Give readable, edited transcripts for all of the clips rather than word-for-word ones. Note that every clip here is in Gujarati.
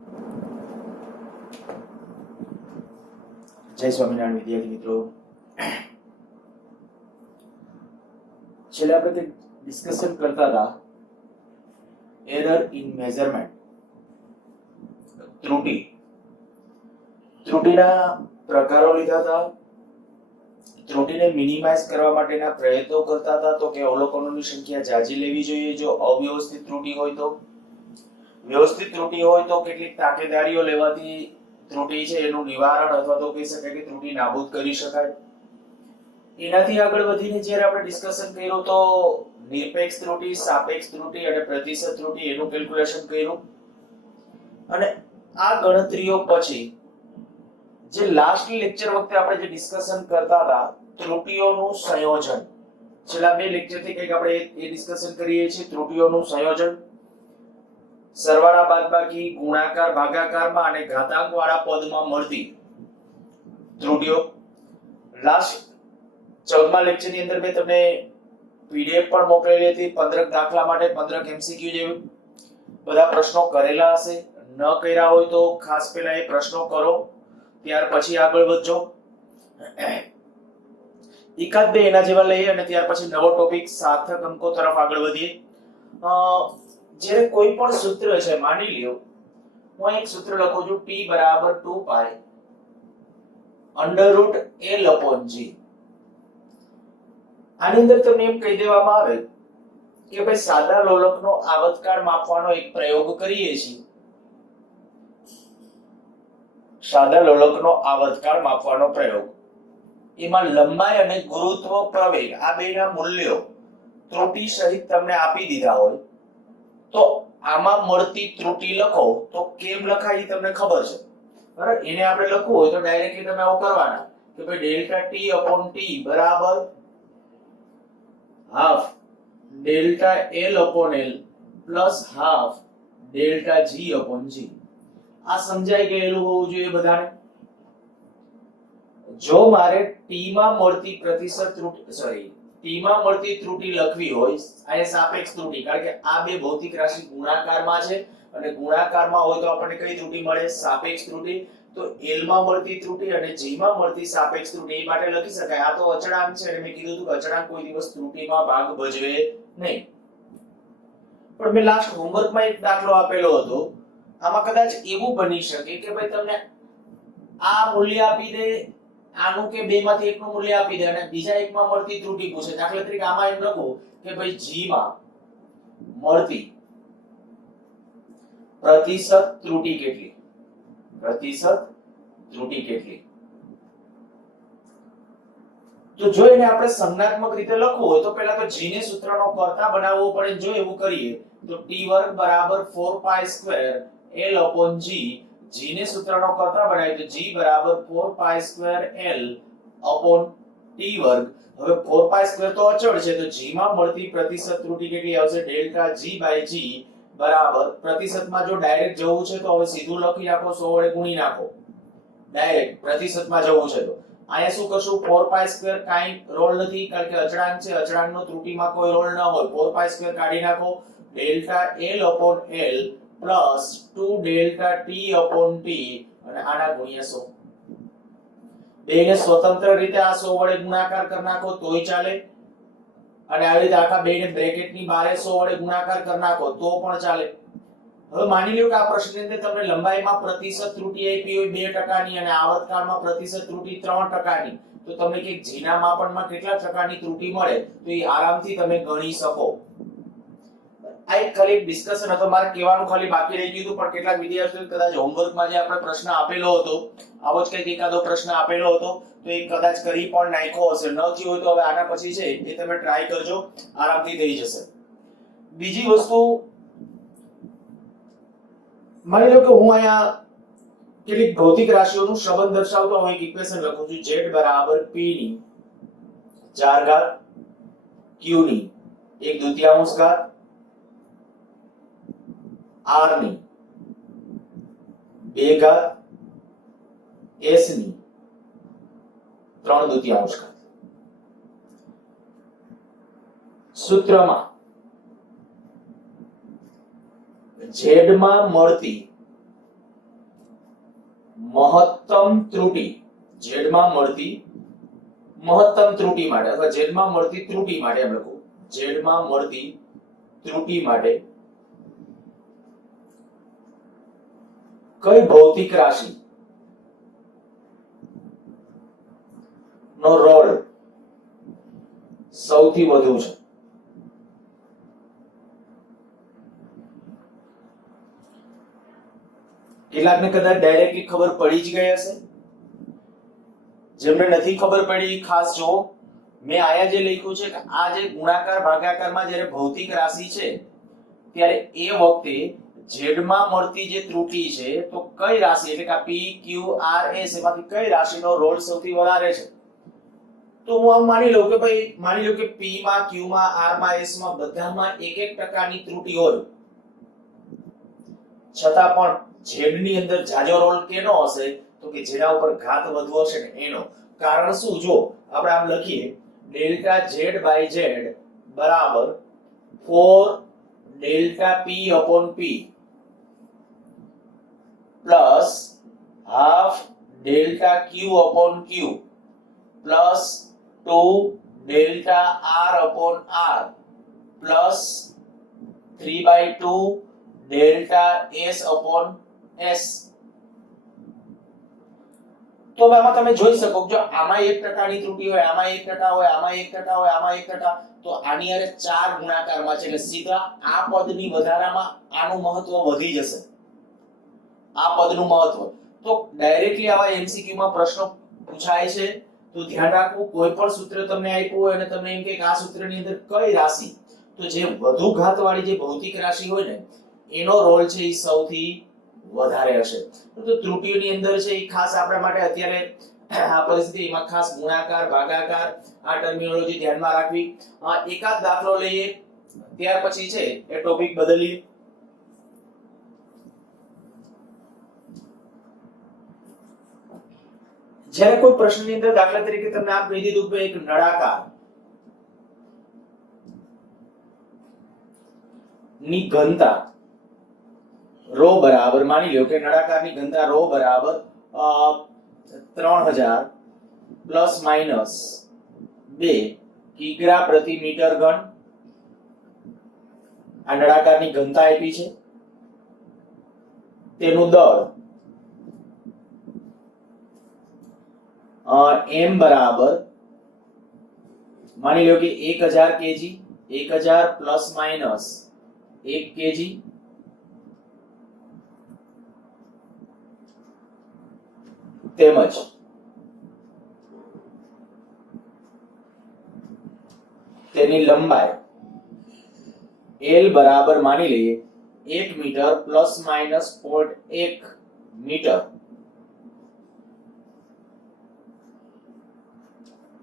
જય સ્વામિનારાયણ વિદ્યાર્થી મિત્રો, છેલ્લે આપણે ડિસ્કશન કરતા હતા એરર ઇન મેઝરમેન્ટ, ત્રુટિના પ્રકારો લીધા હતા, ત્રુટિને મિનિમાઇઝ કરવા માટેના પ્રયત્નો કરતા હતા. તો કે અવલોકનોની સંખ્યા જાજી લેવી જોઈએ જો અવ્યવસ્થિત ત્રુટિ હોય તો. વ્યવસ્થિત ત્રુટિ હોય તો કેટલીક તાકેદારીઓ લેવાથી ત્રુટિ છે એનું નિવારણ અથવા તો કહી શકાય કે ત્રુટિ નાબૂદ કરી શકાય. એનાથી આગળ વધીને જ્યારે આપણે ડિસ્કશન કર્યું તો નિરપેક્ષ ત્રુટિ, સાપેક્ષ ત્રુટિ અને પ્રતિશત ત્રુટિ એનું કેલ્ક્યુલેશન કર્યું. અને આ ગણતરીઓ પછી જે લાસ્ટ લેક્ચર વખતે આપણે જે ડિસ્કશન કરતા હતા ત્રુટિઓનું સંયોજન, છેલ્લા બે લેક્ચરથી કંઈક આપણે એ ડિસ્કશન કરીએ છીએ ત્રુટિઓનું સંયોજન, સરવાળા બાદબાકી, ગુણાકાર ભાગાકારમાં અને ઘાતાંક વાળા પદમાં મળતી ત્રુટિઓ. લાસ્ટ 14મા લેક્ચરની અંદર મેં તમને પીડીએફ પણ મોકલેલી હતી 15 દાખલા માટે, 15 એમસીક્યુ જેવું. બધા પ્રશ્નો કરેલા હશે, ન કર્યા હોય તો ખાસ પહેલા એ પ્રશ્નો કરો, ત્યાર પછી આગળ વધજો. એકાદ બે એના જેવા લઈએ અને ત્યાર પછી નવો ટોપિક સાર્થક અંકો તરફ આગળ વધીએ. જ્યારે કોઈ પણ સૂત્ર છે, માની લ્યો હું એક સૂત્ર લખું છું t બરાબર 2 પાઈ √L/G. આની અંદર તમને એમ કહી દેવામાં આવે કે ભાઈ સાદા લોલકનો આવર્તકાળ માપવાનો એક પ્રયોગ કરીએ છીએ. સાદા લોલકનો આવર્તકાળ માપવાનો પ્રયોગ, એમાં લંબાઈ અને ગુરુત્વ પ્રવેગ આ બેના મૂલ્યો ત્રુટિ સહિત તમને આપી દીધા હોય તો આમાં મળતી ત્રુટિ લખો તો કેમ લખાય એ તમને ખબર છે, બરાબર? એને આપણે લખવું હોય તો ડાયરેક્ટલી તમે આવું કરવાના કે ભાઈ ડેલ્ટા t/t બરાબર half delta L/L plus half delta G/G. આ સમજાઈ ગયેલું હોવું જોઈએ બધાને. જો મારે t માં મળતી પ્રતિશત ત્રુટિ t માં મળતી ત્રુટિ લખવી હોય, આ સાપેક્ષ ત્રુટિ, કારણ કે આ બે ભૌતિક રાશિ ગુણાકારમાં છે અને ગુણાકારમાં હોય તો આપણને કઈ ત્રુટિ મળે? સાપેક્ષ ત્રુટિ. તો L માં મળતી ત્રુટિ અને G માં મળતી સાપેક્ષ ત્રુટિ એ માટે લખી શકાય. આ તો અચળાંક છે અને મેં કીધું હતું કે અચળાંક કોઈ દિવસ ત્રુટિમાં ભાગ ભજવે નહીં. પણ મેં લાસ્ટ હોમવર્કમાં એક દાખલો આપેલો હતો, આમાં કદાચ એવું બની શકે કે ભાઈ તમને આ મૂલ્ય આપી દે, આનું કે બે માંથી એકનું મૂલ્ય આપી દે અને બીજા એકમાં મળતી ત્રુટિ પૂછે. દાખલા તરીકે આમાં એમ લખો કે ભાઈ G માં મળતી પ્રતિશત ત્રુટિ કેટલી? પ્રતિશત ત્રુટિ કેટલી? તો જો એને આપણે સંજ્ઞાત્મક રીતે લખવું હોય તો પહેલા તો g ને સૂત્રનો કર્તા બનાવવો પડે. જો એવું કરીએ તો t વર્ગ બરાબર 4π² L/G. g ને સૂત્રનો કર્તા બનાવીએ તો g બરાબર 4π² L/t વર્ગ. હવે 4π² તો અચળ છે તો g માં મળતી પ્રતિશત ત્રુટિ કેટલી આવશે? ડેલ્ટા G/G બરાબર, પ્રતિશતમાં જો ડાયરેક્ટ જવું છે તો હવે સીધું લખી નાખો, 100 વડે ગુણી નાખો. ડાયરેક્ટ પ્રતિશતમાં જવું છે તો અહીંયા શું કરશું? 4π² કાઈ રોલ નથી કારણ કે અચળાંક છે, અચળાંકનો ત્રુટિમાં કોઈ રોલ ન હોય. 4π² કાઢી નાખો, delta L/L plus 2 delta T/T અને આના ગુણ્યા 100. બેને સ્વતંત્ર રીતે આ 100 વડે ગુણાકાર કરી નાખો તોય ચાલે અને આવી રીતે આખા બેને બ્રેકેટની બારે 100 વડે ગુણાકાર કરી નાખો તો પણ ચાલે. હવે માની લ્યો કે આ પ્રશ્નની અંદર તમને લંબાઈમાં પ્રતિશત ત્રુટિ આપી હોય 2% ની અને આવર્તકાળમાં પ્રતિશત ત્રુટિ 3% ની, તો તમને કે g ના માપનમાં કેટલા ટકાની ત્રુટિ મળે તો એ આરામથી તમે ગણી શકો. આ એક ખાલી ડિસ્કશન હતો, મારે કહેવાનું ખાલી બાકી રહી ગયું હતું. પણ કેટલાક વિદ્યાર્થીઓ કદાચ હોમવર્કમાં જે આપણે પ્રશ્ન આપેલો હતો, આવો જ કંઈક એકાદો પ્રશ્ન આપેલો હતો તો એ કદાચ કરી પણ નાખ્યો હશે. ન થયો હોય તો હવે આના પછી છે એ તમે ટ્રાય કરજો, આરામથી થઈ જશે. બીજી વસ્તુ, માની લો કે હું અહીંયા કેટલીક ભૌતિક રાશિઓનું સંબંધ દર્શાવતો હું એક ઇક્વેશન લખું છું. z બરાબર p ની 4 ઘાત q ની 1/2 ઘાત r ની 2 ઘાત s ની 3/2 ઘાત. સૂત્રમાં z માં મળતી મહત્તમ ત્રુટિ z માં મળતી મહત્તમ ત્રુટિ માટે અથવા z માં મળતી ત્રુટિ માટે એમ લખું z માં મળતી ત્રુટિ માટે કઈ ભૌતિક રાશિ નો રોલ સૌથી વધુ છે? કેટલાકને કદાચ ડાયરેક્ટલી ખબર પડી જ ગઈ હશે, જેમને નથી ખબર પડી ખાસ જો મેં આયા જે લખ્યું છે કે આ જે ગુણાકાર ભાગાકારમાં જ્યારે ભૌતિક રાશિ છે ત્યારે એ વખતે z માં મળતી જે ત્રુટિ છે તો કઈ રાશિ એટલે કે p q r s એમાંથી કઈ રાશિનો રોલ સૌથી વધારે છે? તો હું આમ માની લઉં કે ભાઈ માની લો કે p માં q માં r માં s માં બધામાં એક એક ટકાની ત્રુટિ હોય, છતાં પણ z ની અંદર જાજો રોલ કેનો હશે? તો કે જેના ઉપર ઘાત વધુ હશે ને એનો. કારણ શું? જો આપણે આમ લખીએ ડેલ્ટા z બાય z બરાબર 4 delta p upon p plus half delta q upon q plus 2 delta r upon r plus 3/2 delta s upon s. તો આમાં તમે જોઈ શકો જો આમાં 1% ની ત્રુટિ હોય, આમાં 1% હોય, આમાં 1% હોય, આમાં 1%, તો આની હારે 4 ગુણાકારમાં છે એટલે સીધા આ પદની વધારામાં આનું મહત્વ વધી જશે, આ પદનું મહત્વ. તો ડાયરેક્ટલી આવા એમસીક્યુ માં પ્રશ્નો પૂછાય છે તો ધ્યાન રાખવું, કોઈ પણ સૂત્ર તમને આપ્યું હોય અને તમને એમ કે આ સૂત્રની અંદર કઈ રાશિ, તો જે વધુ ઘાતવાળી જે ભૌતિક રાશિ હોય ને એનો રોલ છે એ સૌથી વધારે હશે. તો ત્રુટિઓની અંદર છે એ ખાસ આપણા માટે અત્યારે આ પરિસ્થિતિમાં ખાસ ગુણાકાર ભાગાકાર આ ટર્મિનોલોજી ધ્યાનમાં રાખવી. એકાદ દાખલો લઈએ ત્યાર પછી છે એ ટોપિક બદલીએ. જ્યારે કોઈ પ્રશ્નની અંદર દાખલા તરીકે તમને આપ કહી દીધું કે એક નળાકાર ની ઘનતા રો બરાબર, માની લો કે નળાકારની ઘનતા રો બરાબર 3000 પ્લસ માઇનસ 2 કિગ્રા પ્રતિ મીટર ઘન. આ નળાકારની ઘનતા આપી છે, તેનું દળ m બરાબર માની લો કે 1000 કેજી, 1000 પ્લસ માઇનસ 1 કેજી તેમજ તેની લંબાઈ L બરાબર માની લઈએ 1 મીટર પ્લસ માઇનસ 0.1 મીટર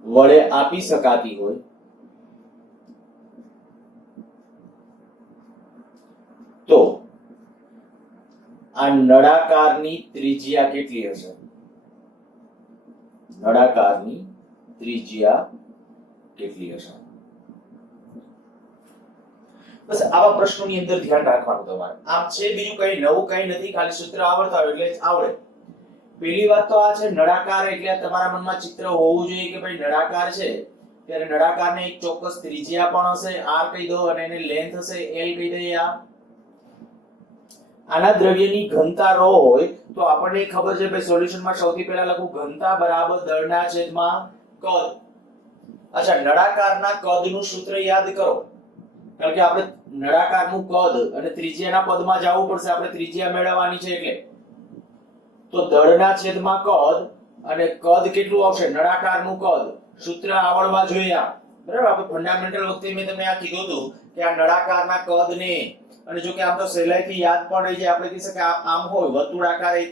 વડે આપી શકાતી હોય તો આ નળાકારની ત્રિજ્યા કેટલી હશે? નળાકારની ત્રિજ્યા કેટલી હશે? બસ આવા પ્રશ્નોની અંદર ધ્યાન રાખવાનું તમારે. આમ છે બીજું કઈ નવું કઈ નથી, ખાલી સૂત્ર આવડતા હોય એટલે આવડે. પહેલી વાત તો આ છે નળાકાર એટલે તમારા મનમાં ચિત્ર હોવું જોઈએ કે ભાઈ નળાકાર છે ત્યારે નળાકારને એક ચોક્કસ ત્રિજ્યા પણ હશે, r કહી દો, અને એની લેન્થ હશે l કહી દઈએ. આના દ્રવ્યની ઘનતા ρ હોય તો આપણને ખબર છે ભાઈ સોલ્યુશનમાં સૌથી પહેલા લખું ઘનતા બરાબર દળના છેદમાં કદ. અચ્છા, નળાકારના કદનું સૂત્ર યાદ કરો, કારણ કે આપણે નળાકારનું કદ અને ત્રિજ્યાના પદમાં જવું પડશે, આપણે ત્રિજ્યા મેળવવાની છે એટલે. તો દળના છેદમાં કદ અને કદ કેટલું આવશે? નળાકારનું કદ. સૂત્ર આવડવા જોઈએ આ, બરાબર? આપણે ફંડામેન્ટલ વખતે મેં તમને આ કીધું હતું કે આ નળાકારના કદને, અને જો કે આમ તો સહેલાઈથી યાદ પણ રહી જાય, આપણે કહી શકીએ આમ હોય વર્તુળાકાર એક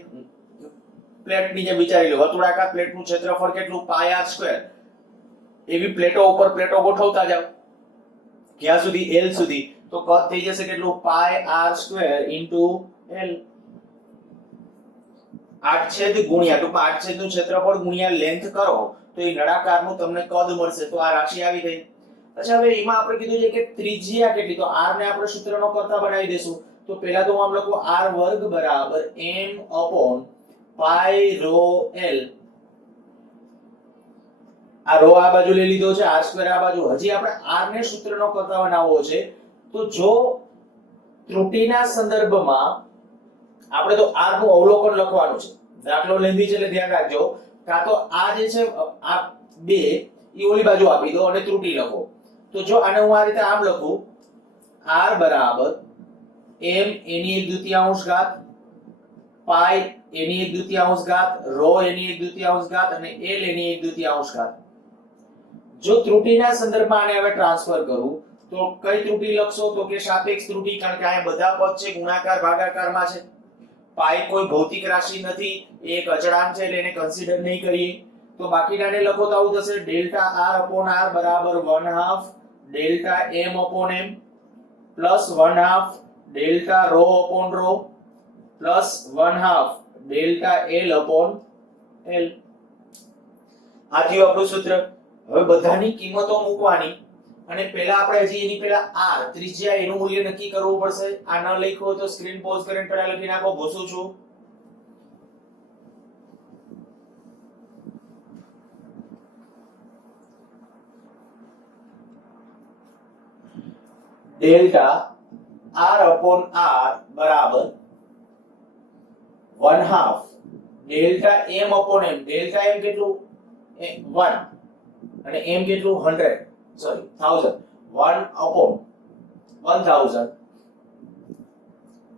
પ્લેટની જે વિચારી લો, વર્તુળાકાર પ્લેટનું ક્ષેત્રફળ કેટલું? પાય r સ્ક્વેર. એવી પ્લેટો ઉપર પ્લેટો ગોઠવતા જાવ ક્યાં સુધી? l સુધી. તો કદ થઈ જશે કેટલું? પાય r સ્ક્વેર ઇન્ટુ l. આડછેદ ગુણ્યા ટૂંકમાં આડછેદનું ક્ષેત્રફળ ગુણ્યા લેન્થ કરો તો એ નળાકારનું તમને કદ મળશે. તો આ રાશિ આવી ગઈ. અચ્છા, હવે એમાં આપણે કીધું છે કે ત્રિજ્યા કેટલી, તો r ને આપણે સૂત્રનો કરતા બનાવી દેશું. તો પહેલા તો હું આમ લખું r વર્ગ બરાબર m upon પાઈ રો એલ, આ રો આ બાજુ લઈ લીધો છે, આર સ્ક્વેર આ બાજુ. હજી આપણે આર ને સૂત્રનો કરતા બનાવવો છે. તો જો ત્રુટિના સંદર્ભમાં આપણે તો આર નું અવલોકન લખવાનું છે. દાખલો લેંધી છે એટલે ધ્યાન રાખજો. કાં તો આ જે છે આ બે ઈ ઓલી બાજુ આપી દો અને ત્રુટિ લખો. તો જો આને હું આ રીતે આમ લખું, r બરાબર m એની 1/2 ઘાત, પાઈ એની 1/2 ઘાત, રો એની 1/2 ઘાત અને l એની 1/2 ઘાત. જો ત્રુટિના સંદર્ભમાં આને હવે ટ્રાન્સફર કરું તો કઈ ત્રુટિ લખશો? તો કે સાપેક્ષ ત્રુટિ, કારણ કે આ બધા પદ છે ગુણાકાર ભાગાકારમાં છે. પાઈ કોઈ ભૌતિક રાશિ નથી, એક અચળાંક છે એટલે એને કન્સિડર નહીં કરીએ. તો બાકીનાને લખો તો આવું થશે ડેલ્ટા r upon r બરાબર 1/2 delta m upon m plus 1/2 delta rho upon rho plus 1/2 delta l upon l. આ થયું આપણું સૂત્ર. હવે બધાની કિંમતો મૂકવાની અને પહેલા આપણે હજી એની પહેલા r ત્રિજ્યા એનું મૂલ્ય નક્કી કરવું પડશે. આ ન લખ્યું હોય તો સ્ક્રીન પોઝ કરીને પહેલા લખી નાખો. ભૂસું છું. ડેલ્ટા r upon r બરાબર 1/2 delta m upon m. Delta m કેટલું? 1 અને m કેટલું? 100 સોરી 1000. 1 upon 1000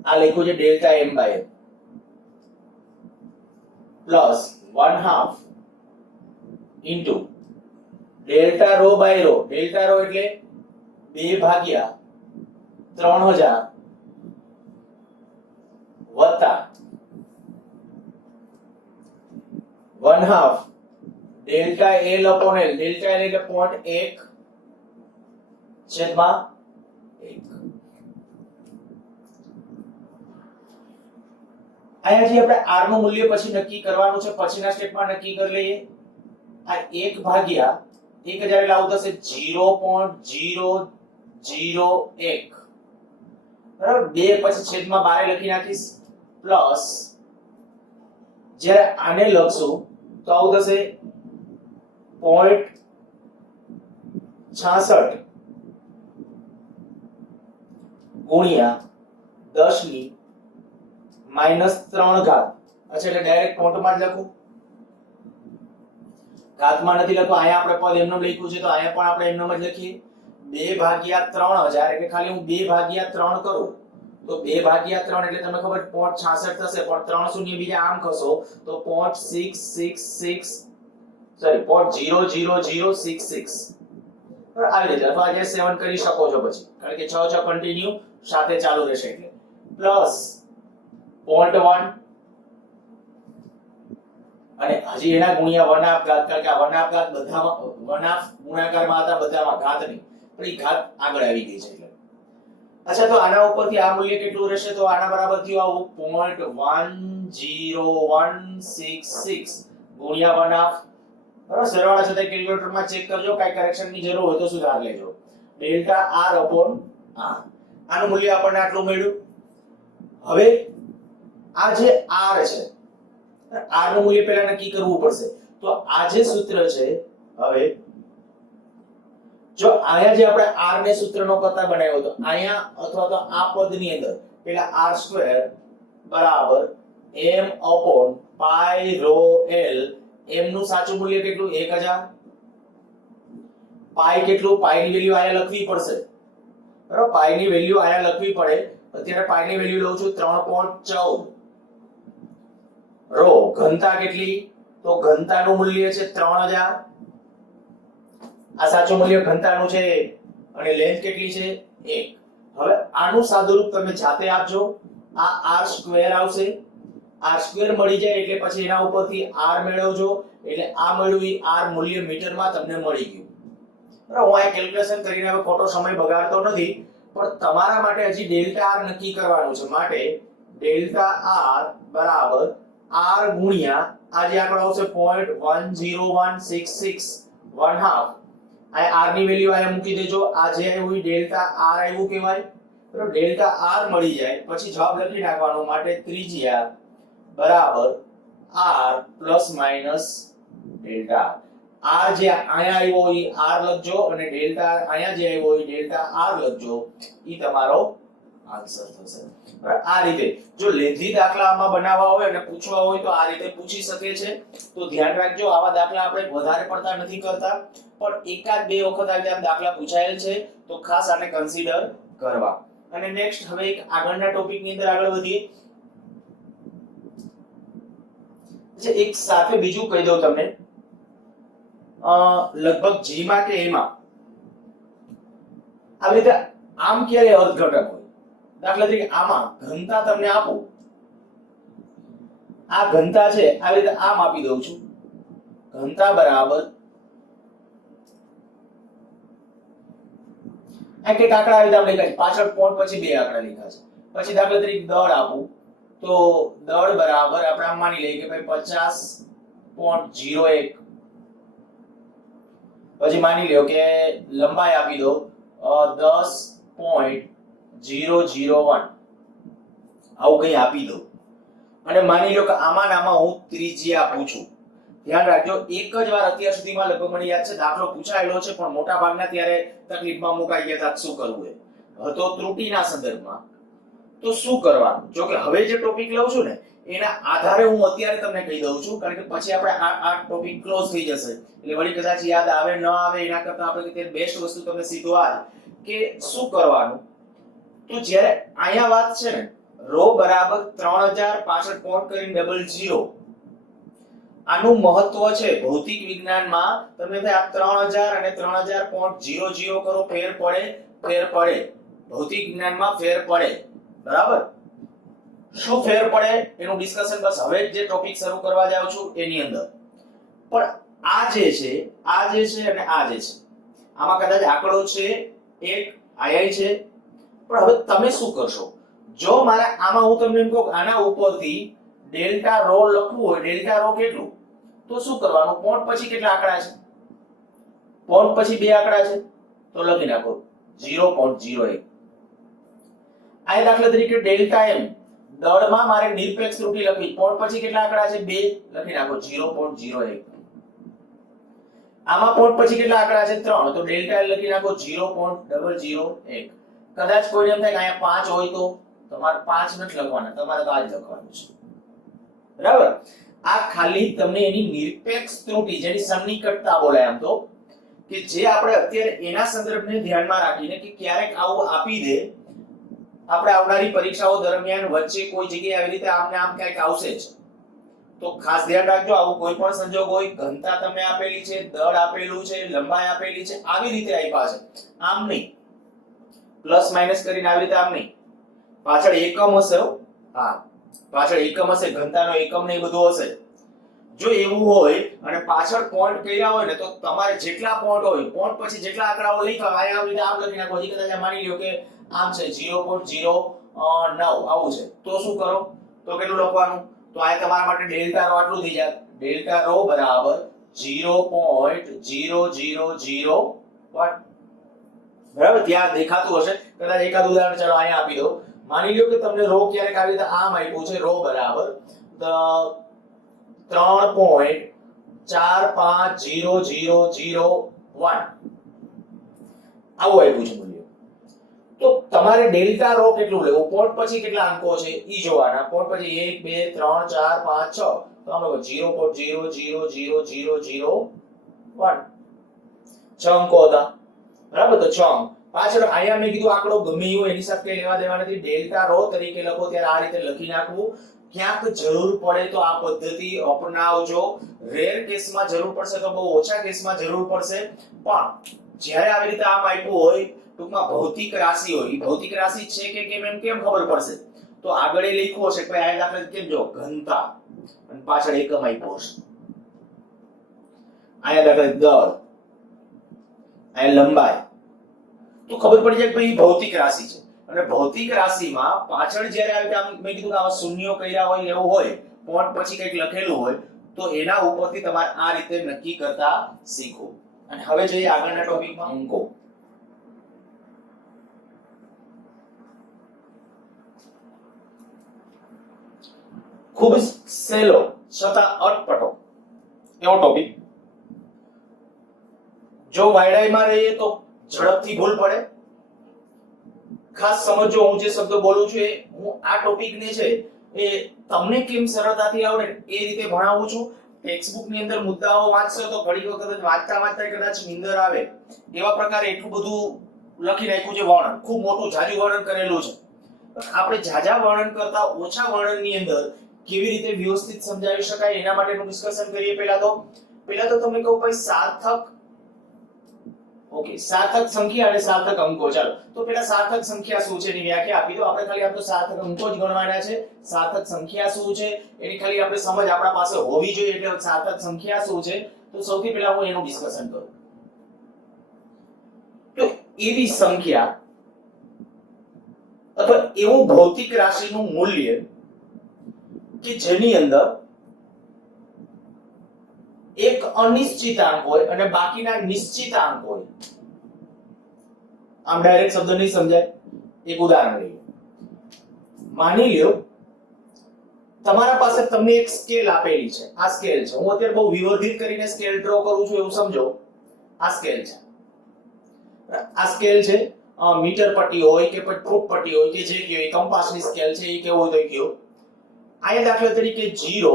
આ લખ્યું છે delta m by m plus 1/2 into delta rho by rho. Delta rho એટલે 2 ભાગ્યા 3000 વત્તા 1/2 delta l upon l. Delta l એટલે 0.1 છેદમાં 1. અહીંયાથી આપણે r નું મૂલ્ય પછી નક્કી કરવાનું છે. પછીના સ્ટેપમાં નક્કી કરી લઈએ. આ 1 ભાગ્યા 1000 એટલે આવું થશે 0.001 બરાબર. 2 પછી છેદમાં 12 લખી નાખીશ પ્લસ જ્યારે આને લખશું તો આવું થશે 0.66 ગુણ્યા 10 ની -3 ઘાત. અચ્છા એટલે ડાયરેક્ટ પોઈન્ટમાં જ લખું, ઘાતમાં નથી લખવું. અહીંયા આપણે પદ એમનેમ લખ્યું છે તો અહીંયા પણ આપણે એમનેમ જ લખીએ. 2 ભાગ્યા 3000 એટલે ખાલી હું 2 ભાગ્યા 3 કરું તો 2 ભાગ્યા 3 એટલે તમને ખબર 0.66 થશે. પણ 3 શૂન્ય બીજા આમ ખસો તો 0.666 સોરી 0.00066 આવી રીતે. અથવા જે 7 કરી શકો છો પછી, કારણ કે 6 6 કન્ટિન્યુ સાથે ચાલુ રહેશે એટલે. પ્લસ 0.1 અને હજી એના ગુણ્યા 1/2 ઘાત, કારણ કે આ 1/2 ઘાત બધામાં 1/2 ગુણાકારમાં હતા બધામાં ઘાત નહીં, પણ એ ઘાત આગળ આવી ગઈ છે એટલે. અચ્છા તો આના ઉપરથી આ મૂલ્ય કેટલું રહેશે? તો આના બરાબર થયું આવું 0.10166 ગુણ્યા 1/2 બરાબર. સરવાળા છતાં કેલ્ક્યુલેટરમાં ચેક કરજો, કાઈ કરેક્શનની જરૂર હોય તો સુધાર લેજો. ડેલ્ટા r upon r આનું મૂલ્ય આપણને આટલું મળ્યું. હવે આ જે r છે r નું મૂલ્ય પહેલા નક્કી કરવું પડશે. તો આ જે સૂત્ર છે, હવે જો આયા જે આપણે r ને સૂત્રનો કરતા બનાવ્યો તો આયા અથવા તો આ પદની અંદર પેલા r² બરાબર m upon pi rho l. m નું સાચું મૂલ્ય કેટલું? 1000. પાઈ કેટલું? પાઈ ની વેલ્યુ આયા લખવી પડશે બરાબર. પાઈ ની વેલ્યુ આયા લખવી પડે. અત્યારે પાઈ ની વેલ્યુ લઉં છું 3.14. રો ઘનતા કેટલી? તો ઘનતાનું મૂલ્ય છે 3000. આ સાચું મૂલ્ય ઘનતાનું છે અને લેન્થ કેટલી છે? 1. હવે આનું સાદુરૂપ તમે જાતે આપજો. આ r² આવશે. r² મળી જાય એટલે પછી એના ઉપરથી r મેળવજો. એટલે આ મળ્યું એ r મૂલ્ય મીટરમાં તમને મળી ગયું બરાબર. હું આ કેલ્ક્યુલેશન કરીને હવે ખોટો સમય બગાડતો નથી, પણ તમારા માટે હજી ડેલ્ટા r નક્કી કરવાનું છે. માટે ડેલ્ટા r બરાબર r ગુણ્યા આ જે આંકડો આવશે 0.10166 1/2. આ r ની વેલ્યુ આયા મૂકી દેજો. આ જે આવ્યું ડેલ્ટા r આવ્યું કહેવાય બરાબર. ડેલ્ટા r મળી જાય પછી જવાબ લખી નાખવાનો. માટે ત્રિજ્યા બરાબર r plus minus delta r જે અહીંયા આવ્યો એ r લખજો અને ડેલ્ટા અહીંયા જે આવ્યો એ ડેલ્ટા r લખજો ઈ તમારો આન્સર થશે બરાબર આ રીતે જો લેન્ધી દાખલા આમાં બનાવવા હોય અને પૂછવા હોય તો આ રીતે પૂછી શકે છે તો ધ્યાન રાખજો આવા દાખલા આપણે વધારે પડતા નથી કરતા પણ એકાદ બે વખત આવી આમ દાખલા પૂછાયેલ છે તો ખાસ આને કન્સિડર કરવા અને નેક્સ્ટ હવે એક આગળના ટોપિક ની અંદર આગળ વધીએ જે એક સાથે બીજું કહી દઉં તમને લગભગ જી માં કે એમાં આવી રીતે આમ ક્યારે અર્થઘટક હોય દાખલા તરીકે આમાં ઘનતા તમને આપું આ ઘનતા છે આવી રીતે આમ આપી દઉં છું ઘનતા બરાબર આ કે આંકડા આવી રીતે આપણે લખ્યા છે પાછળ પોઈન્ટ પછી બે આંકડા લખ્યા છે પછી દાખલા તરીકે દળ આપું તો દળ બરાબર આપણે આમ માની લઈએ કે ભાઈ 50.01 પછી માની લ્યો કે લંબાઈ આપી દો 10.001 આવું કઈ આપી દો અને માની લો કે આમાં નામાં હું ત્રિજ્યા આપું છું ધ્યાન રાખજો એક જ વાર અત્યાર સુધીમાં લગભગ મને યાદ છે દાખલો પૂછાયેલો છે પણ મોટા ભાગના ત્યારે તકલીફમાં મુકાઈ ગયા હતા શું કરવું એ હતો ત્રુટિના સંદર્ભમાં તો શું કરવાનું જો કે હવે જે ટોપિક લઉં છું ને એના આધારે હું અત્યારે તમને કહી દઉં છું કારણ કે પછી આપણે આ ટોપિક ક્લોઝ થઈ જશે એટલે વળી કદાચ યાદ આવે ન આવે એના કરતા આપણે કે બેસ્ટ વસ્તુ તમને સીધું આ કે શું કરવાનું તો જ્યારે અહીંયા વાત છે ને રો બરાબર 3000 પાછળ પોઈન્ટ કરીને ડબલ 0 આનું મહત્વ છે ભૌતિક વિજ્ઞાનમાં તમને થાય આ 3000 અને 3000.00 કરો ફેર પડે ભૌતિક વિજ્ઞાનમાં ફેર પડે બરાબર શું ફેર પડે એનું ડિસ્કશન બસ હવે જે ટોપિક શરૂ કરવા જાઉં છું એની અંદર પણ આ જે છે અને આ જે છે આમાં કદાચ આંકડો છે એક આઈ છે પણ હવે તમે શું કરશો જો મારે આમાં હું તમને એમ કહું આના ઉપરથી ડેલ્ટા રો લખવું હોય ડેલ્ટા રો કેટલું તો શું કરવાનું પોઈન્ટ પછી કેટલા આંકડા છે પોઈન્ટ પછી બે આંકડા છે તો લખી નાખો 0.01 આ દાખલા તરીકે ડેલ્ટા એમ દળમાં મારે નિરપેક્ષ ત્રુટિ લખવી પોઈન્ટ પછી કેટલા આંકડા છે બે લખી નાખો 0.01 આમાં પોઈન્ટ પછી કેટલા આંકડા છે 3 તો ડેલ્ટા લખી નાખો 0.001 કદાચ કોઈને એમ થાય કે અહીંયા 5 હોય તો તમારે 5 નથી લખવાના તમારે તો આ જ લખવાનું છે બરાબર આ ખાલી તમને એની નિરપેક્ષ ત્રુટિ જેની સન્નિકટતા બોલાય આમ તો કે જે આપણે અત્યારે એના સંદર્ભને ધ્યાનમાં રાખીને કે ક્યારેક આવું આપી દે આપણે આવનારી પરીક્ષાઓ દરમિયાન વચ્ચે કોઈ જગ્યાએ આવી રીતે આમને આમ કંઈક આવશે જ તો ખાસ ધ્યાન રાખજો આવું કોઈ પણ સંજોગ હોય ઘનતા તમને આપેલી છે દળ આપેલું છે લંબાઈ આપેલી છે આવી રીતે આપ્યા છે આમ નહીં પ્લસ માઈનસ કરીને આવી રીતે આમ નહીં પાછળ એકમ હશે હા પાછળ એકમ હશે ઘનતાનો એકમ ને એ બધું હશે જો એવું હોય અને પાછળ પોઈન્ટ કર્યા હોય ને તો તમારે જેટલા પોઈન્ટ હોય પોઈન્ટ પછી જેટલા આંકડાઓ લખ્યા આ આવી રીતે આમ લખી નાખો જે કદાચ માની લ્યો કે આમ છે 0.09 આવું છે તો શું કરો તો કેટલું લખવાનું તો આ તમારા માટે ડેલ્ટા રો આટલું થઈ જાય ડેલ્ટા રો બરાબર 0.0001 બરાબર ત્યાં દેખાતું હશે કદાચ એકાદ ઉદાહરણ ચાલો અહીંયા આપી દો માની લ્યો કે તમને રો ક્યારેક આવી રીતે આમ આપ્યું છે રો બરાબર 3.450001 આવું આપ્યું છે મૂલ્ય તો તમારે ડેલ્ટા રો કેટલું લેવું પોઈન્ટ પછી કેટલા અંકો છે ઈ જોવાના પોઈન્ટ પછી 1 2 3 4 5 6 તો આમ લોકો 0.00001 છ અંકો હતા બરાબર તો 6 અંક પાછળ અહીંયા મેં કીધું આંકડો ગમે હોય એની સાથે કઈ લેવા દેવા નથી ડેલ્ટા રો તરીકે લખો ત્યારે આ રીતે લખી નાખવું ક્યાંક જરૂર પડે તો આ પદ્ધતિ અપનાવજો રેર કેસમાં જરૂર પડશે તો બહુ ઓછા કેસમાં જરૂર પડશે પણ જ્યારે આવી રીતે આમ આપ્યું હોય ટૂંકમાં ભૌતિક રાશિ હોય એ ભૌતિક રાશિ છે કે કેમ એમ કેમ ખબર પડશે તો આગળ એ લખ્યું હશે કે આ દાખલા કેમ જો ઘનતા અને પાછળ એકમ આપ્યો હશે આયા દાખલા દળ આયા લંબાઈ તો ખબર પડી જાય કે ભાઈ ભૌતિક રાશિ છે અને ભૌતિક રાશિમાં પાછળ જ્યારે આવી આમ મેં કીધું કે આવા શૂન્યો કર્યા હોય એવું હોય પોઈન્ટ પછી કંઈક લખેલું હોય તો એના ઉપરથી તમારે આ રીતે નક્કી કરતા શીખો અને હવે જોઈએ આગળના ટોપિકમાં અંકો ખૂબ સહેલો છતાં અટપટો એવો ટોપિક. જો વાયડાઈમાં રહીએ તો ઝડપથી ભૂલ પડે. ખાસ સમજો, હું જે શબ્દો બોલું છું એ હું આ ટોપિકને છે એ તમને કેમ સરળતાથી આવડે એ રીતે ભણાવું છું. ટેક્સ્ટબુક ની અંદર મુદ્દાઓ વાંચશો તો ઘણી વખત વાંચતા વાંચતા કદાચ નીંદર આવે એવા પ્રકારે એટલું બધું લખી નાખ્યું છે. વર્ણન ખૂબ મોટું જાજુ વર્ણન કરેલું છે. આપણે જાજા વર્ણન કરતા ઓછા વર્ણનની અંદર કેવી રીતે વ્યવસ્થિત સમજાવી શકાય એના માટેનું ડિસ્કશન કરીએ. પહેલા તો તમને કહું ભાઈ સાર્થક, ઓકે, સાર્થક સંખ્યા અને સાર્થક અંકો. ચાલો તો પહેલા સાર્થક સંખ્યા શું છે એની વ્યાખ્યા આપી દો. આપણે ખાલી આ તો સાર્થક અંકો જ ગણવાના છે. સાર્થક સંખ્યા શું છે એની ખાલી આપણે સમજ આપણા પાસે હોવી જોઈએ. એટલે સાર્થક સંખ્યા શું છે તો સૌથી પહેલા હું એનું ડિસ્કશન કરું. તો એવી સંખ્યા અથવા એવું ભૌતિક રાશિનું મૂલ્ય કે જેની અંદર એક અનિશ્ચિતાંક હોય અને બાકીના નિશ્ચિતાંક હોય. આમ ડાયરેક્ટ શબ્દ નહીં સમજાય. એક ઉદાહરણ લઈએ. માની લ્યો તમારા પાસે તમને એક સ્કેલ આપેલી છે. આ સ્કેલ છે. હું અત્યારે બહુ વિવર્ધિત કરીને સ્કેલ ડ્રો કરું છું એવું સમજો. આ સ્કેલ છે. આ સ્કેલ છે. મીટર પટ્ટી હોય કે ફૂટ પટ્ટી હોય કે જે કયો કંપાસની સ્કેલ છે એ કેવો હોય તો કયો. અહીંયા દાખલા તરીકે 0,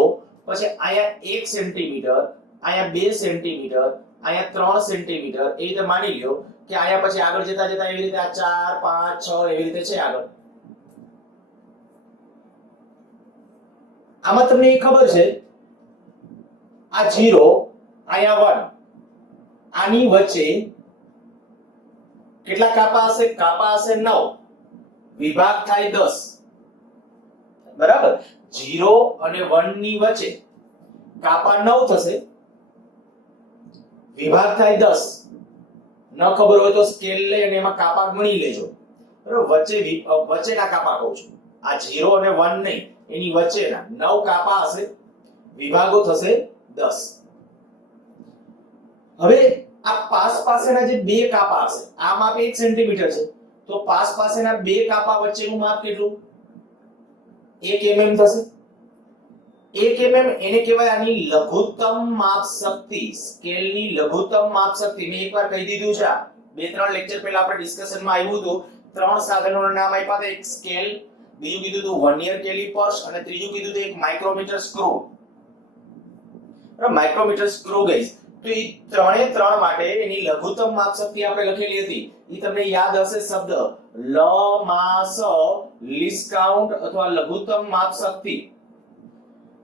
પછી અહીંયા 1 સેન્ટીમીટર, અહીંયા 2 સેન્ટીમીટર, અહીંયા 3 સેન્ટીમીટર એ રીતે માની લ્યો કે અહીંયા પછી આગળ જતા જતા એવી રીતે આ 4 5 6 એવી રીતે છે આગળ. આમાં તમને એ ખબર છે આ 0 અહીંયા 1 આની વચ્ચે કેટલા કાપા હશે? કાપા હશે 9, વિભાગ થાય 10. બરાબર. 0 અને 1 ની વચ્ચે કાપા 9 થશે, વિભાગ થાય 10. ન ખબર હોય તો સ્કેલ લઈ અને એમાં કાપા ગણી લેજો. બરાબર. વચ્ચેના કાપા કહું છું. આ 0 અને 1 નહીં, એની વચ્ચેના 9 કાપા હશે, વિભાગો થશે 10. હવે આ પાસેના જે બે કાપા હશે, આ માપ 1 સેન્ટીમીટર છે તો પાસેના બે કાપા વચ્ચેનું માપ કેટલું? 1 mm થશે. 1 mm એને કહેવાય આની લઘુત્તમ માપ શક્તિ. સ્કેલની લઘુત્તમ માપ શક્તિ મેં એકવાર કહી દીધું છે. 2-3 લેક્ચર પહેલા આપણે ડિસ્કશનમાં આવ્યું હતું. 3 સાધનોના નામ આપ્યા હતા. એક સ્કેલ, બીજું કીધું હતું વર્નિયર કેલિપર્સ અને ત્રીજું કીધું હતું એક માઇક્રોમીટર સ્ક્રૂ. બરાબર. Micrometer screw guys. તો એ ત્રણ માટે એની લઘુત્તમ માપ શક્તિ આપણે લખેલી હતી. એ તમને યાદ હશે શબ્દ લમાસ, લીસ્ટ કાઉન્ટ અથવા લઘુત્તમ માપ શક્તિ.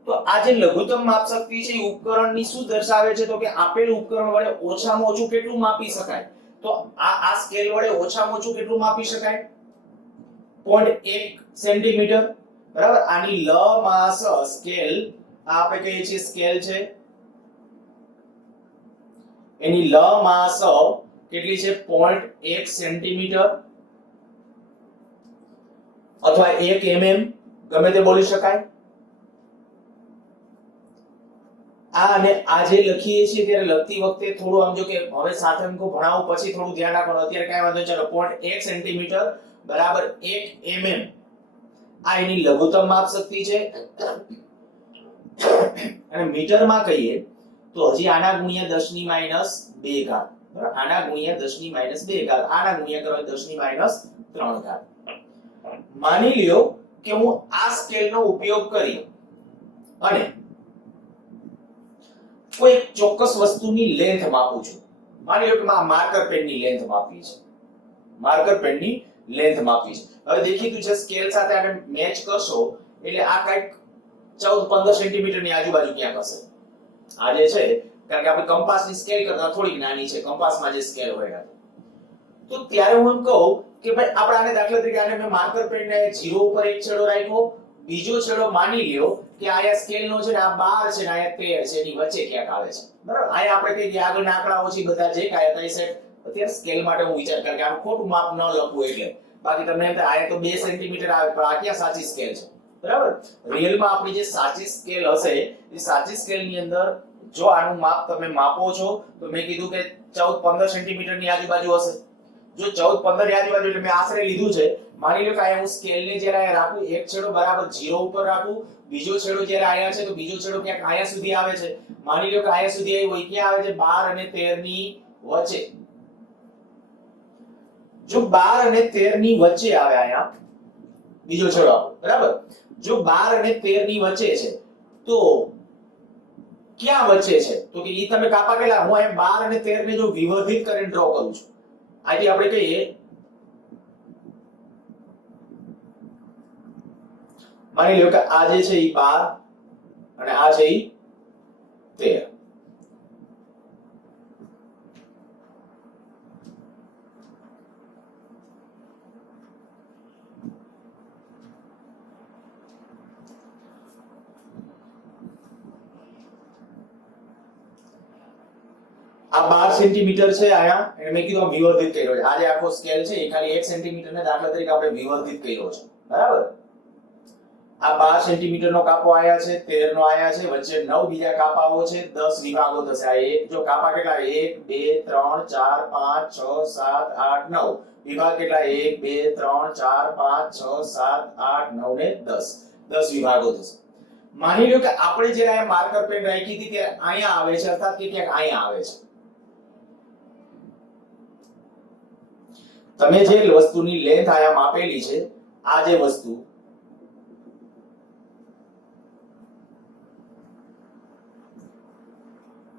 તો આ જે લઘુત્તમ માપ શક્તિ છે એ ઉપકરણની શું દર્શાવે છે તો કે આપેલ ઉપકરણ વડે ઓછામાં ઓછું કેટલું માપી શકાય. તો આ સ્કેલ વડે ઓછામાં ઓછું કેટલું માપી શકાય? 0.1 સેન્ટીમીટર. બરાબર. આની લમાસ સ્કેલ આપણે કહીએ છીએ સ્કેલ છે. એની લમાસ કેટલી છે? 0.1 સેન્ટીમીટર અથવા 1 mm ગમે તે બોલી શકાય. આ અને આ જે લખીએ છીએ ત્યારે લખતી વખતે થોડું આમ જો કે હવે સાથે અંકો ભણાવું પછી થોડું ધ્યાન રાખવાનું. અત્યારે કાંઈ વાંધો ચાલો 0.1 સેન્ટીમીટર બરાબર 1 mm આ એની લઘુત્તમ માપ શક્તિ છે. અને મીટરમાં કહીએ તો હજી આના ગુણ્યા 10 ની માઈનસ 2 ઘાત. બરાબર. આના ગુણ્યા 10 ની માઈનસ 2 ઘાત, આના ગુણ્યા કરો 10 ની માઈનસ 3 ઘાત. માની લ્યો કે હું આ સ્કેલનો ઉપયોગ કરી અને કોઈ ચોક્કસ વસ્તુની લેન્થ માપું છું. માની લો કે માર્કર પેનની લેન્થ માપવી છે. માર્કર પેનની લેન્થ માપવી છે. હવે દેખીતું છે સ્કેલ સાથે આને મેચ કરશો એટલે આ કંઈક 14-15 સેન્ટીમીટર ની આજુબાજુ ક્યાંક હશે. આ જે છે કારણ કે આપણે કંપાસની સ્કેલ કરતા થોડીક નાની છે કંપાસમાં જે સ્કેલ હોય. તો ત્યારે હું એમ કહું કે ભાઈ આપણે આને દાખલા તરીકે આને મેં માર્કર પેનને 0 ઉપર એક છેડો રાખ્યો, બીજો છેડો માની લ્યો કે આયા સ્કેલ નો છે ને આ 12 છે ને આયા 13 છે એની વચ્ચે ક્યાંક આવે છે. બરાબર. આયા આપણે કહીએ કે આગળના આંકડાઓ છે બધા જે કાયા થાય છે અત્યારે સ્કેલ માટે હું વિચાર કરું કે આ ખોટું માપ ન લખવું એટલે. બાકી તમને એમ થાય આયા તો 2 સેન્ટીમીટર આવે પણ આ ક્યાં સાચી સ્કેલ છે. બરાબર. રિયલમાં આપણી જે સાચી સ્કેલ હશે એ સાચી સ્કેલની અંદર જો આનું માપ તમે માપો છો તો મેં કીધું કે 14-15 સેન્ટીમીટર ની આજુબાજુ હશે. જો 14 15 યાદ બાજુ એટલે મેં આશરે લીધું છે. માની લો કે અહીંયા હું સ્કેલને જ્યારે અહીંયા રાખું, એક છેડો બરાબર 0 ઉપર રાખું, બીજો છેડો જ્યારે અહીંયા છે તો બીજો છેડો ક્યાંક અહીંયા સુધી આવે છે. માની લો કે અહીંયા સુધી આવ્યો, ક્યાં આવે છે? 12 અને 13 ની વચ્ચે. જો 12 અને 13 ની વચ્ચે આવે અહીંયા બીજો છેડો આપો, બરાબર. જો 12 અને 13 ની વચ્ચે છે તો ક્યાં વચ્ચે છે? તો કે ઈ તમે કાપા કેટલા? હું અહીંયા 12 અને 13 ને જો વિવર્ધિત કરીને ડ્રો કરું છું, આથી આપણે કહીએ માની લો કે આ જે છે ઈ 12 અને આ છે ઈ 13. આ 12 સેન્ટીમીટર છે આયા, અને મેં કીધું વિવર્ધિત કર્યો છે. આ જે આખો સ્કેલ છે એ ખાલી 1 સેન્ટીમીટર ને દાખલા તરીકે આપણે વિવર્ધિત કર્યો છે, બરાબર. આ 12 સેન્ટીમીટર નો કાપો આયા છે, 13 નો આયા છે, વચ્ચે 9 બીજા કાપાઓ છે, 10 વિભાગો થશે. આ એક જો કાપા કેટલા? 1 2 3 4 5 6 7 8 9 વિભાગ કેટલા? 1 2 3 4 5 6 7 8 9 ને 10 વિભાગો થશે. માની લો કે આપણે જ્યારે આ માર્કર પેન રાખી હતી ત્યારે અહીંયા આવે છે, અર્થાત કે ક્યાંક અહીંયા આવે છે. તમે જે વસ્તુની લેન્થ આયા માપેલી છે, આ જે વસ્તુ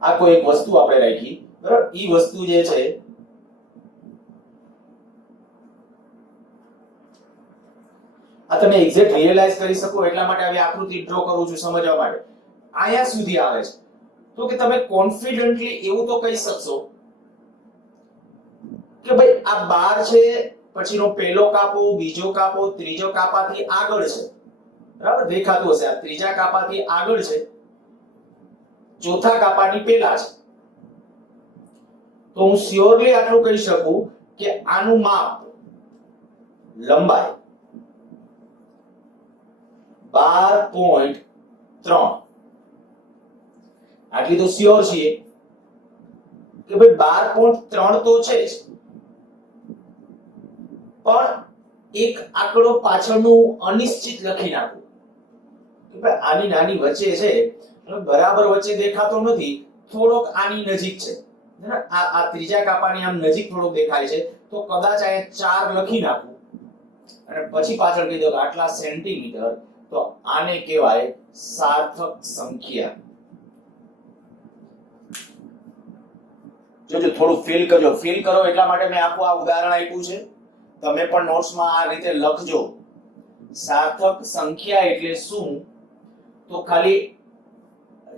આ કોઈ એક વસ્તુ આપણે રાખી, બરાબર. ઈ વસ્તુ જે છે આ તમે એક્ઝેક્ટ રિયલાઇઝ કરી શકો એટલા માટે હવે આકૃતિ ડ્રો કરું છું સમજવા માટે. આયા સુધી આવે છે તો કે તમે કોન્ફિડન્ટલી એવું તો કહી શકશો કે ભાઈ આ 12 છે, પછીનો પહેલો કાપો, બીજો કાપો, ત્રીજો કાપાથી આગળ છે, બરાબર. દેખાતું હશે આ ત્રીજા કાપાથી આગળ છે, ચોથા કાપાની પહેલા છે. તો હું શ્યોરલી આટલું કહી શકું કે આનું માપ લંબાઈ 12.3. આટલી તો શ્યોર છીએ કે ભાઈ 12.3 તો છે જ, પણ એક આંકડો પાછળનું અનિશ્ચિત લખી નાખું કે ભાઈ આની નાની વચ્ચે છે, બરાબર વચ્ચે દેખાતો નથી, થોડોક આની નજીક છે, આ ત્રીજા કાપાની આમ નજીક થોડોક દેખાય છે, તો કદાચ અહીંયા 4 લખી નાખું અને પછી પાછળ કહી દો કે આટલા સેન્ટીમીટર. તો આને કહેવાય સાર્થક સંખ્યા. જોજો થોડું ફીલ કરજો, ફીલ કરો એટલા માટે મેં આખું આ ઉદાહરણ આપ્યું છે. તમે પણ નોટ્સમાં આ રીતે લખજો. સાર્થક સંખ્યા એટલે શું? તો ખાલી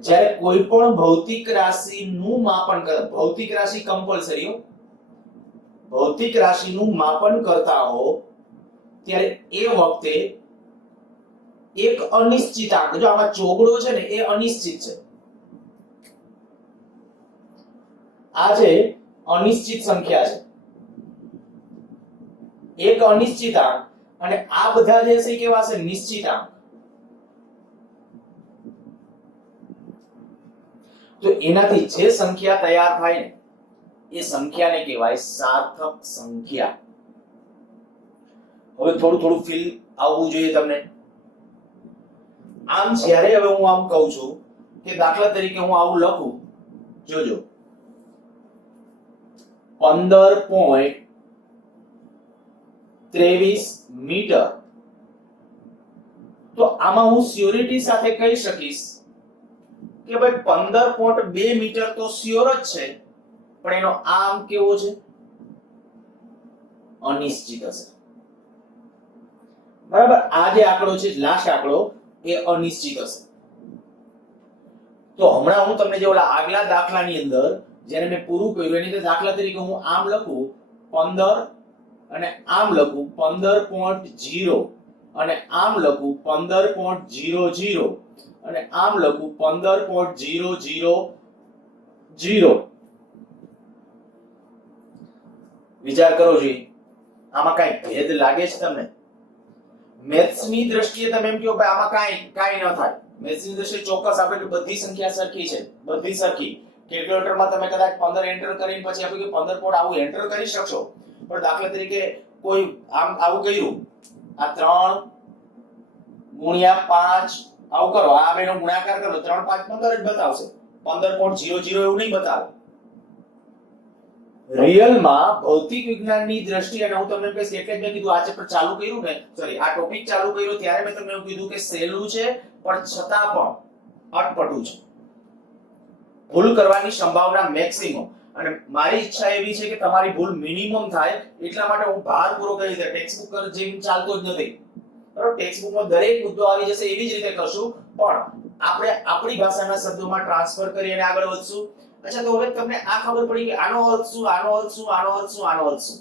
જ્યારે કોઈ પણ ભૌતિક રાશિનું માપન કરે, ભૌતિક રાશિ કમ્પલસરી હો, ભૌતિક રાશિનું માપન કરતા હો ત્યારે એ વખતે એક અનિશ્ચિતાંક, જો આમાં ચોગડો છે ને એ અનિશ્ચિત છે, આ જે અનિશ્ચિત સંખ્યા છે, એક અનિશ્ચિતાંક, અને આ બધા જે છે કેવા છે? નિશ્ચિતાંક. તો એનાથી જે સંખ્યા તૈયાર થાય ને એ સંખ્યાને કહેવાય સાર્થક સંખ્યા. હવે થોડું થોડું ફીલ આવવું જોઈએ તમને. આમ જ્યારે હવે હું આમ કહું છું કે દાખલા તરીકે હું આવું લખું, જોજો 15.23 મીટર, તો આમાં હું સ્યોરિટી સાથે કહી શકીશ કે ભાઈ 15.2 મીટર તો સ્યોર જ છે, પણ એનો આમ કેવો છે? અનિશ્ચિત હશે, બરાબર. આ જે આંકડો છે, લાસ્ટ આંકડો, એ અનિશ્ચિત હશે. તો હમણાં હું તમને જે ઓલા આગલા દાખલાની અંદર જ્યારે મેં પૂરું કર્યું એની અંદર દાખલા તરીકે હું આમ લખું 15 અને આમ લખું 15.0 અને આમ લખું 15.00 અને આમ લખું 15.000. વિચાર કરો જોઈએ, આમાં કઈ ભેદ લાગે છે તમને? મેથ્સની દ્રષ્ટિએ તમે એમ કહો ભાઈ આમાં કાઈ ન થાય. મેથ્સની દ્રષ્ટિએ ચોક્કસ આપણે કે બધી સંખ્યા સરખી છે, બધી સરખી. કેલ્ક્યુલેટરમાં તમે કદાચ 15 એન્ટર કરીને પછી આપણે કે 15 પોઈન્ટ આવું એન્ટર કરી શકશો, પણ દાખલા તરીકે કોઈ આમ આવું કર્યું, આ 3 ગુણ્યા 5 આવું કરો, આ બેનો ગુણાકાર કરો, 3 5 15 જ બતાવશે, 15.00 એવું નહીં બતાવે. રિયલમાં ભૌતિક વિજ્ઞાનની દ્રષ્ટિએ, અને હું તમને કહીશ એટલે જ મેં કીધું આ ચેપ્ટર ચાલુ કર્યું ને, સોરી આ ટોપિક ચાલુ કર્યો ત્યારે મેં તમને એવું કીધું કે સહેલું છે પણ છતાં પણ અટપટું છે, ભૂલ કરવાની સંભાવના મેક્સિમમ. અને મારી ઈચ્છા એવી છે કે તમારી ભૂલ મિનિમમ થાય, એટલા માટે હું ભારપૂર્વક કહી દઉં ટેક્સ્ટ બુક જેમ ચાલતો જ નથી, બરાબર? ટેક્સ્ટ બુકમાં દરેક મુદ્દો આવી જશે એવી જ રીતે કરશું, પણ આપણે આપણી ભાષાના શબ્દોમાં ટ્રાન્સફર કરી અને આગળ વધશું. અચ્છા, તો હવે તમને આ ખબર પડી કે આનો અર્થ શું, આનો અર્થ શું, આનો અર્થ શું, આનો અર્થ શું?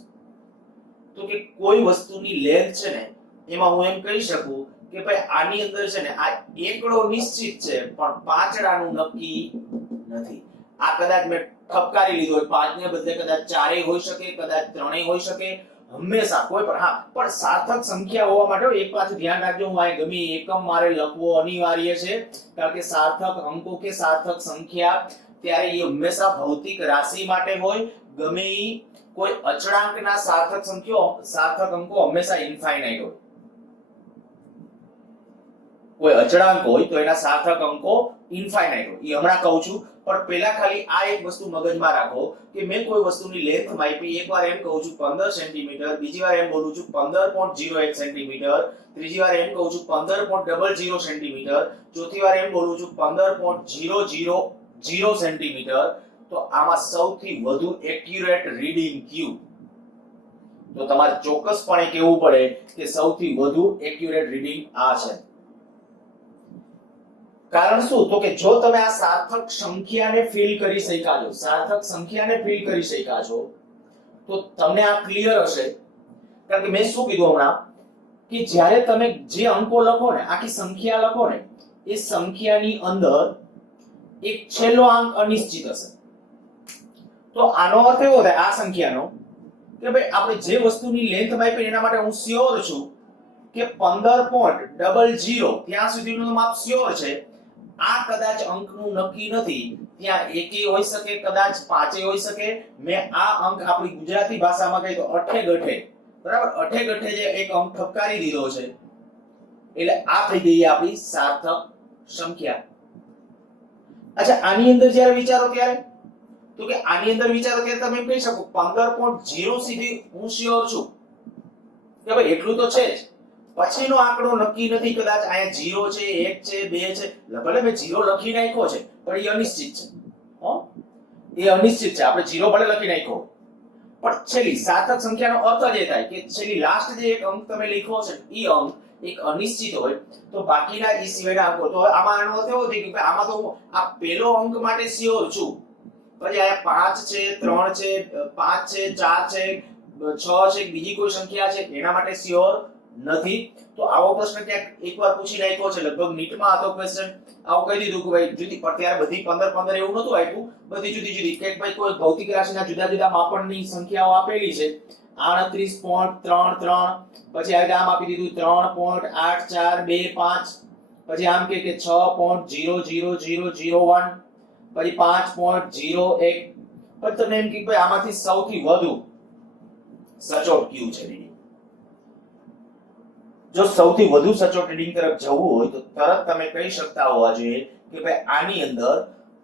તો કે કોઈ વસ્તુની લેન્થ છે ને, એમાં હું એમ કહી શકું કે ભાઈ આની અંદર છે ને આ એકડો નિશ્ચિત છે પણ પાંચડાનું નક્કી નથી. આ કદાચ મેં ઠપકારી લીધો હોય, 5 ને બદલે કદાચ 4 હોઈ શકે, કદાચ 3 હોઈ શકે, હંમેશા કોઈ પણ, હા, પણ સાર્થક સંખ્યા હોવા માટે એક પાછું ધ્યાન રાખજો, હું આ ગમે એકમ મારે લખવો અનિવાર્ય છે, કારણ કે સાર્થક અંકો કે સાર્થક સંખ્યા ત્યારે એ હંમેશા ભૌતિક રાશિ માટે હોય, ગમે ઈ કોઈ અચળાંકના સાર્થક અંકો હંમેશા ઇન્ફાઇનાઇટ હોય. કોઈ અચળાંક હોય તો એના સાર્થક અંકો ઇન્ફાઇનાઇટ હોય, એ હમણાં કહું છું. પણ પહેલા ખાલી આ એક વસ્તુ મગજમાં રાખો કે મેં કોઈ વસ્તુની લેન્થ માપી, એકવાર એમ કહું છું 15 સેન્ટીમીટર, બીજી વાર એમ બોલું છું 15.01 સેન્ટીમીટર, ત્રીજી વાર એમ કહું છું 15.00 સેન્ટીમીટર, ચોથી વાર એમ બોલું છું 15.000 સેન્ટીમીટર, તો આમાં સૌથી વધુ એક્યુરેટ રીડિંગ કયું? તો તમારે ચોક્કસપણે કહેવું પડે કે સૌથી વધુ એક્યુરેટ રીડિંગ આ છે. કારણ શું? તો કે જો તમે આ સાર્થક સંખ્યાને ફીલ કરી શક્યા છો, સાર્થક સંખ્યાને ફીલ કરી શક્યા છો, તો તમને આ ક્લિયર હશે. કારણ કે મેં શું કીધું હમણાં કે જ્યારે તમે જે અંકો લખો ને, આખી સંખ્યા લખો ને, એ સંખ્યાની અંદર એક છેલ્લો અંક અનિશ્ચિત હશે. તો આનો અર્થ એવો થાય આ સંખ્યાનો કે ભાઈ આપણે જે વસ્તુની લેન્થ માપી એના માટે હું શ્યોર છું કે 15.00 ત્યાં સુધીનું માપ શ્યોર છે. આ કદાચ અંકનું નક્કી નથી, ત્યાં એકે હોઈ શકે, કદાચ 5 હોઈ શકે. મેં આ અંક આપણી ગુજરાતી ભાષામાં કહી તો અઠે ગઠે, બરાબર, અઠે ગઠે જે એક અંક ઠપકારી દીધો છે, એટલે આ થઈ ગઈ આપણી સાર્થક સંખ્યા. અચ્છા, આની અંદર જ્યારે વિચારો ત્યારે, તો કે આની અંદર વિચારો ત્યારે તમે એમ કહી શકો 15.0 સુધી હું શ્યોર છું કે ભાઈ એટલું તો છે જ, પછીનો આંકડો નક્કી નથી, કદાચ અહીંયા 0 છે, 1 છે, 2 છે, ભલે મેં 0 લખી નાખ્યો છે પણ એ અનિશ્ચિત છે. એ અનિશ્ચિત છે, આપણે 0 ભલે લખી નાખ્યો પણ છેલ્લી સાર્થક સંખ્યાનો અર્થ જ એ થાય કે છેલ્લી લાસ્ટ જે એક અંક તમે લખ્યો છે એ અંક એક અનિશ્ચિત હોય, તો બાકીના એ સિવાયના અંકો, તો આમાં આનો અર્થ એવો થાય કે આમાં તો હું આ પહેલો અંક માટે શ્યોર છું, પછી આ 5 છે, 3 છે, 5 છે, 4 છે, 6 છે, બીજી કોઈ સંખ્યા છે એના માટે શ્યોર નથી. તો આવો પ્રશ્ન ક્યાંક એકવાર પૂછી નાખ્યો છે, લગભગ નીટમાં હતો ક્વેશ્ચન, આવું કહી દીધું કે ભાઈ જુદી, પણ ત્યારે બધી 15 એવું નહોતું આપ્યું, બધી જુદી જુદી કે ભાઈ કોઈ ભૌતિક રાશિના જુદા જુદા માપનની સંખ્યાઓ આપેલી છે, 38.33, પછી આમ આપી દીધું 3.8425, પછી આમ કે 6.00001, પછી 5.01, પણ તમને એમ કે ભાઈ આમાંથી સૌથી વધુ સચોટ કયું છે રીડિંગ? જો સૌથી વધુ સચોટ રીડિંગ તરફ જવું હોય તો તરત તમે કહી શકતા હોવા જોઈએ કે ભાઈ આની અંદર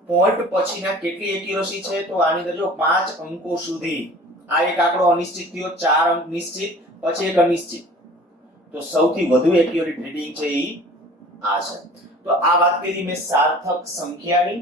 પોઈન્ટ પછીના કેટલી એક્યુરસી છે, તો આની અંદર જો 5 અંકો સુધી આ એક આંકડો અનિશ્ચિત થયો, 4 અંક નિશ્ચિત, પછી એક અનિશ્ચિત, તો સૌથી વધુ એક્યુરેટ રીડિંગ છે એ આ છે. તો આ વાત કરી મેં સાર્થક સંખ્યાની.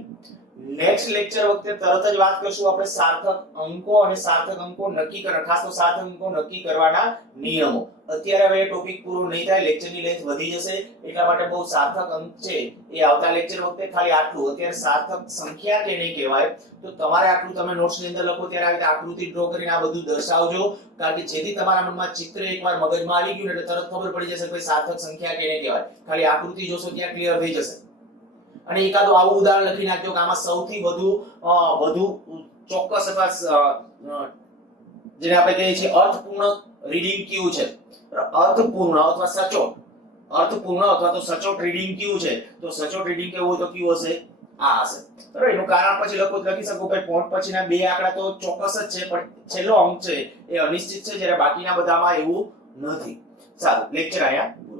નેક્સ્ટ લેક્ચર વખતે તરત જ વાત કરશું આપણે સાર્થક અંકો અને સાર્થક અંકો નક્કી કરવા, ખાસ તો સાર્થક અંકો નક્કી કરવાના નિયમો. અત્યારે હવે ટોપિક પૂરો નહીં થાય, લેક્ચરની લેન્થ વધી જશે, એટલા માટે બહુ સાર્થક અંક છે એ આવતા લેક્ચર વખતે ખાલી આટલું. અત્યારે સાર્થક સંખ્યા કેને કહેવાય તો તમારે આટલું તમે નોટ્સની અંદર લખો ત્યારે આવી આકૃતિ ડ્રો કરીને આ બધું દર્શાવજો, કારણ કે જેથી તમારા મનમાં ચિત્ર એકવાર મગજમાં આવી ગયું એટલે તરત ખબર પડી જશે કે સાર્થક સંખ્યા કેને કહેવાય. ખાલી આકૃતિ જોશો ત્યાં ક્લિયર થઈ જશે. અને એકાદું આવું ઉદાહરણ લખી નાખજો કે આમાં સૌથી વધુ ચોક્કસ અથવા જેને આપણે કહીએ છીએ અર્થપૂર્ણ રીડિંગ કયું છે, અર્થપૂર્ણ અથવા સચોટ, અર્થપૂર્ણ અથવા તો સચોટ રીડિંગ કયું છે, તો સચોટ રીડિંગ કેવું તો કયું હશે? આ હશે બરાબર. એનું કારણ પછી લખી શકો ભાઈ પોઈન્ટ પછીના બે આંકડા તો ચોક્કસ જ છે, પણ છેલ્લો અંક છે એ અનિશ્ચિત છે, જ્યારે બાકીના બધામાં એવું નથી. સારું, લેક્ચર અહીંયા પૂરો.